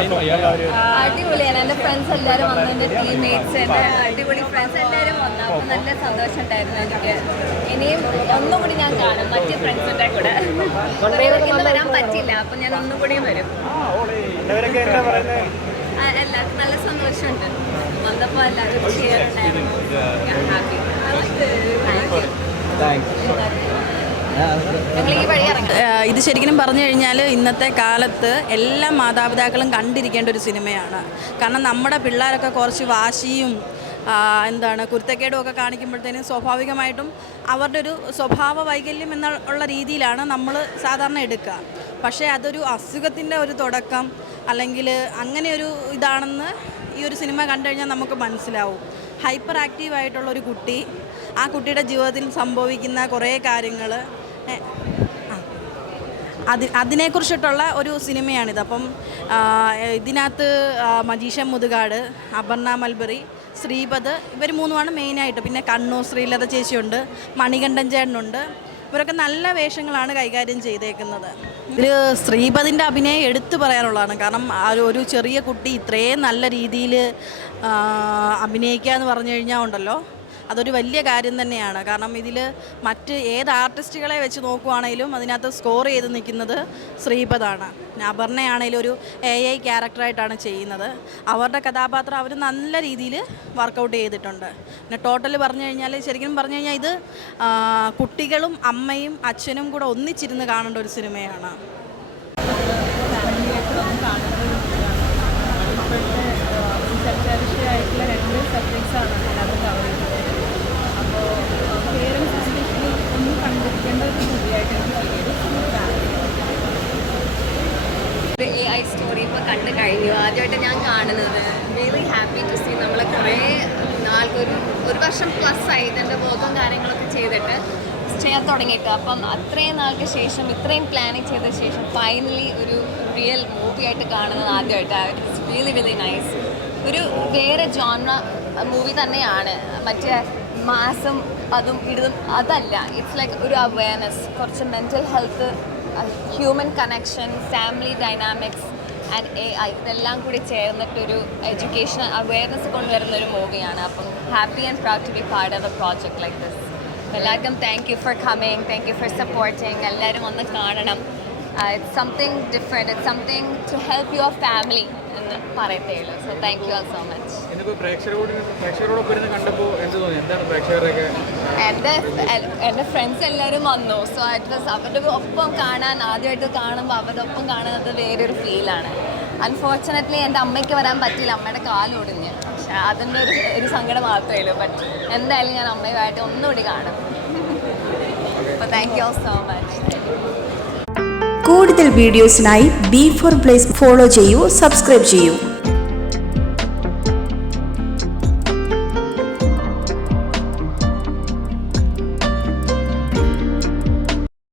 അടിപൊളിയാണ്. എൻ്റെ ഫ്രണ്ട്സ് എല്ലാവരും വന്നു, എൻ്റെ ടീംമേറ്റ്സ്, എൻ്റെ അടിപൊളി ഫ്രണ്ട്സ് എല്ലാവരും വന്നു. അപ്പോൾ നല്ല സന്തോഷം ഉണ്ടായിരുന്നു എനിക്ക്. ഇനിയും ഒന്നുകൂടി ഞാൻ കാണും മറ്റേ ഫ്രണ്ട്സിൻ്റെ കൂടെ. കുറേ പേർക്ക് ഇന്ന് വരാൻ പറ്റില്ല, അപ്പം ഞാൻ ഒന്നുകൂടിയും വരും. എല്ലാവർക്കും നല്ല സന്തോഷമുണ്ട്. വന്നപ്പോൾ എല്ലാവരും ഷെയർ ഉണ്ടായിരുന്നു. ഹാപ്പി. ഇത് ശരിക്കും പറഞ്ഞു കഴിഞ്ഞാൽ ഇന്നത്തെ കാലത്ത് എല്ലാ മാതാപിതാക്കളും കണ്ടിരിക്കേണ്ട ഒരു സിനിമയാണ്. കാരണം നമ്മുടെ പിള്ളേരൊക്കെ കുറച്ച് വാശിയും കുരുത്തക്കേടും ഒക്കെ കാണിക്കുമ്പോഴത്തേനും സ്വാഭാവികമായിട്ടും അവരുടെ ഒരു സ്വഭാവ വൈകല്യം എന്നുള്ള രീതിയിലാണ് നമ്മൾ സാധാരണ എടുക്കുക. പക്ഷേ അതൊരു അസുഖത്തിൻ്റെ ഒരു തുടക്കം അല്ലെങ്കിൽ അങ്ങനെ ഒരു ഇതാണെന്ന് ഈ ഒരു സിനിമ കണ്ടു കഴിഞ്ഞാൽ നമുക്ക് മനസ്സിലാവും. ഹൈപ്പർ ആക്റ്റീവായിട്ടുള്ളൊരു കുട്ടി, ആ കുട്ടിയുടെ ജീവിതത്തിൽ സംഭവിക്കുന്ന കുറേ കാര്യങ്ങൾ അതിനെക്കുറിച്ചിട്ടുള്ള ഒരു സിനിമയാണിത്. അപ്പം ഇതിനകത്ത് മജീഷൻ മുതുകാട്, അപർണ മൽബറി, ശ്രീപദ് ഇവർ മൂന്നുമാണ് മെയിനായിട്ട്. പിന്നെ കണ്ണൂർ ശ്രീലത ചേച്ചിയുണ്ട്, മണികണ്ഠൻ ചേട്ടനുണ്ട്. ഇവരൊക്കെ നല്ല വേഷങ്ങളാണ് കൈകാര്യം ചെയ്തേക്കുന്നത്. ഇതിൽ ശ്രീപദിൻ്റെ അഭിനയം എടുത്തു പറയാനുള്ളതാണ്. കാരണം ഒരു ചെറിയ കുട്ടി ഇത്രയും നല്ല രീതിയിൽ അഭിനയിക്കുക എന്ന് പറഞ്ഞു കഴിഞ്ഞാൽ ഉണ്ടല്ലോ, അതൊരു വലിയ കാര്യം തന്നെയാണ്. കാരണം ഇതിൽ മറ്റ് ഏത് ആർട്ടിസ്റ്റുകളെ വെച്ച് നോക്കുവാണെങ്കിലും അതിനകത്ത് സ്കോർ ചെയ്ത് നിൽക്കുന്നത് ശ്രീപദാണ്. അപർണയാണെങ്കിലും ഒരു AI ക്യാരക്ടറായിട്ടാണ് ചെയ്യുന്നത്. അവരുടെ കഥാപാത്രം അവർ നല്ല രീതിയിൽ വർക്കൗട്ട് ചെയ്തിട്ടുണ്ട്. പിന്നെ ടോട്ടൽ പറഞ്ഞു കഴിഞ്ഞാൽ ശരിക്കും പറഞ്ഞു കഴിഞ്ഞാൽ ഇത് കുട്ടികളും അമ്മയും അച്ഛനും കൂടെ ഒന്നിച്ചിരുന്ന് കാണേണ്ട ഒരു സിനിമയാണ്. ആയിട്ടുള്ള 2 സബ്ജക്ട്സാണ് അതിനകത്ത് കവർ ചെയ്യുന്നത്. അപ്പോൾ പേരൻസ് എസ്പെഷ്യലി ഒന്ന് കണ്ടിരിക്കേണ്ട ഒരു മൂവിയായിട്ട് എനിക്ക് ഒരു AI സ്റ്റോറി ഇപ്പോൾ കണ്ടു കഴിഞ്ഞു. ആദ്യമായിട്ട് ഞാൻ കാണുന്നത്. Really happy to see. നമ്മൾ കുറേ ഒരു വർഷം പ്ലസ് ആയി ഇതിൻ്റെ വർക്കും കാര്യങ്ങളൊക്കെ ചെയ്തിട്ട് ചെയ്യാൻ തുടങ്ങിയിട്ട്. അപ്പം അത്രയും നാൾക്ക് ശേഷം ഇത്രയും പ്ലാനിങ് ചെയ്ത ശേഷം ഫൈനലി ഒരു റിയൽ മൂവിയായിട്ട് കാണുന്നത് ആദ്യമായിട്ടാണ്. It's really really nice. ഒരു വേറെ ജോൺറ മൂവി തന്നെയാണ്. മറ്റേ മാസം അതും ഇടും അതല്ല. ഇറ്റ്സ് ലൈക്ക് ഒരു അവയർനെസ്, കുറച്ച് mental health, human connection, family dynamics and AI ഇതെല്ലാം കൂടി ചേർന്നിട്ടൊരു എഡ്യൂക്കേഷണൽ അവയർനെസ് കൊണ്ടുവരുന്നൊരു മൂവിയാണ്. അപ്പം happy and proud to be part of a project like this. എല്ലാവർക്കും thank you for coming, thank you for supporting. എല്ലാവരും ഒന്ന് കാണണം. It's something different, it's something to help your family എന്ന് പറയത്തേ ഉള്ളൂ. So thank you all so much. എൻ്റെ friends എല്ലാവരും വന്നു. സോ ഇറ്റ് വാസ് അവരുടെ ഒപ്പം കാണാൻ, ആദ്യമായിട്ട് കാണുമ്പോൾ അവരുടെ ഒപ്പം കാണുന്നത് വേറൊരു ഫീലാണ്. അൺഫോർച്ചുനേറ്റ്ലി എൻ്റെ അമ്മയ്ക്ക് വരാൻ പറ്റിയില്ല, അമ്മയുടെ കാലൊടിഞ്ഞ്. പക്ഷേ അതിൻ്റെ ഒരു സങ്കടം മാത്രമേ ഉള്ളൂ. ബട്ട് എന്തായാലും ഞാൻ അമ്മയുമായിട്ട് ഒന്നുകൂടി കാണും. അപ്പോൾ thank you all so much. കൂടുതൽ വീഡിയോസിനായി B4 Place ഫോളോ ചെയ്യൂ, സബ്സ്ക്രൈബ് ചെയ്യൂ.